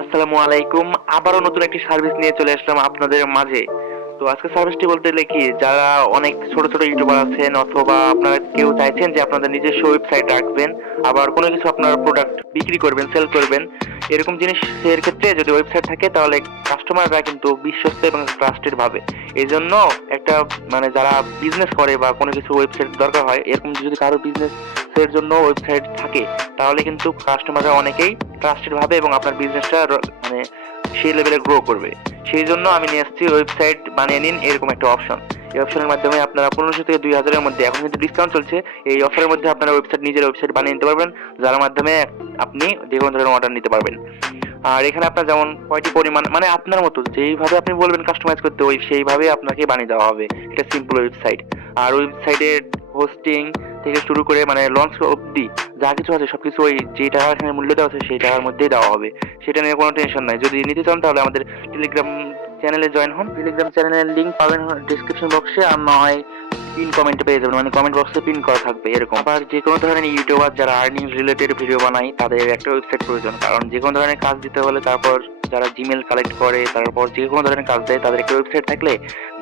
আসসালামু আলাইকুম। আবারও নতুন একটি সার্ভিস নিয়ে চলে আসলাম আপনাদের মাঝে। তো আজকে সার্ভিসটি বলতে গেলে কি, যারা অনেক ছোট, ছোট ইউটিউবার আছেন অথবা আপনারা কেউ চাইছেন যে আপনাদের নিজস্ব ওয়েবসাইট রাখবেন, আবার কোনো কিছু আপনার প্রোডাক্ট বিক্রি করবেন, সেল করবেন। এরকম জিনিসের ক্ষেত্রে যদি ওয়েবসাইট থাকে তাহলে কাস্টমাররা কিন্তু বিশ্বস্ত এবং ট্রাস্টেড ভাবে। এজন্য একটা যারা বিজনেস করে বা কোনো কিছু ওয়েবসাইট দরকার হয়, এরকম যদি কারো বিজনেস এর জন্য ওয়েবসাইট থাকে তাহলে কিন্তু কাস্টমাররা অনেকেই ট্রাস্টেড ভাবে এবং আপনার বিজনেসটা মানে সেই লেভেলে গ্রো করবে। সেই জন্য আমি নিয়ে আসছি ওয়েবসাইট বানিয়ে নিন এরকম একটা অপশন। এই অপশনের মাধ্যমে আপনারা 1500 থেকে 2000-এর মধ্যে, এখন কিন্তু ডিসকাউন্ট চলছে, এই অফারের মধ্যে আপনারা নিজের ওয়েবসাইট বানিয়ে নিতে পারবেন, যার মাধ্যমে আপনি যে কোনো ধরনের অর্ডার নিতে পারবেন। আর এখানে আপনার যেমন কয়টি পরিমাণ আপনার মতো যেইভাবে আপনি বলবেন কাস্টমাইজ করতে, ওই সেইভাবে আপনাকে বানিয়ে দেওয়া হবে। এটা সিম্পল ওয়েবসাইট। আর ওয়েবসাইটের হোস্টিং থেকে শুরু করে লঞ্চ অবধি যা কিছু আছে সবকিছু ওই যে টাকা এখানে মূল্য দেওয়া আছে সেই টাকার মধ্যেই দেওয়া হবে। সেটা নিয়ে কোনো টেনশন নাই। যদি নিতে চান তাহলে আমাদের টেলিগ্রাম চ্যানেলে জয়েন হন। টেলিগ্রাম চ্যানেলের লিঙ্ক পাবেন ডিসক্রিপশন বক্সে, আর না হয় পিন কমেন্টে পেয়ে যাবেন, কমেন্ট বক্সে পিন করা থাকবে এরকম। আবার যে কোনো ধরনের ইউটিউবার যারা আর্নিং রিলেটেড ভিডিও বানায় তাদের একটা ওয়েবসাইট প্রয়োজন, কারণ যে কোনো ধরনের কাজ দিতে হলে, তারপর যারা জিমেল কালেক্ট করে, তারপর যে কোনো ধরনের কাজ দেয়, তাদের একটা ওয়েবসাইট থাকলে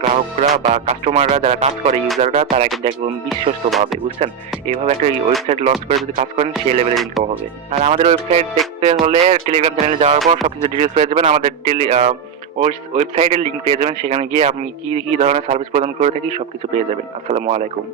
গ্রাহকরা বা কাস্টমাররা যারা কাজ করে, ইউজাররা, তারা কিন্তু একদম বিশ্বস্ত ভাবে, বুঝছেন? এইভাবে একটা ওয়েবসাইট লঞ্চ করে যদি কাজ করেন সেই লেভেলের ইনকাম হবে। আর আমাদের ওয়েবসাইট দেখতে হলে টেলিগ্রাম চ্যানেলে যাওয়ার পর সবকিছু ডিটেলস পেয়ে যাবেন। আমাদের ওয়েবসাইটের লিঙ্ক পেয়ে যাবেন, সেখানে গিয়ে আপনি কি কি ধরনের সার্ভিস প্রদান করে থাকি সবকিছু পেয়ে যাবেন। আসসালামু আলাইকুম।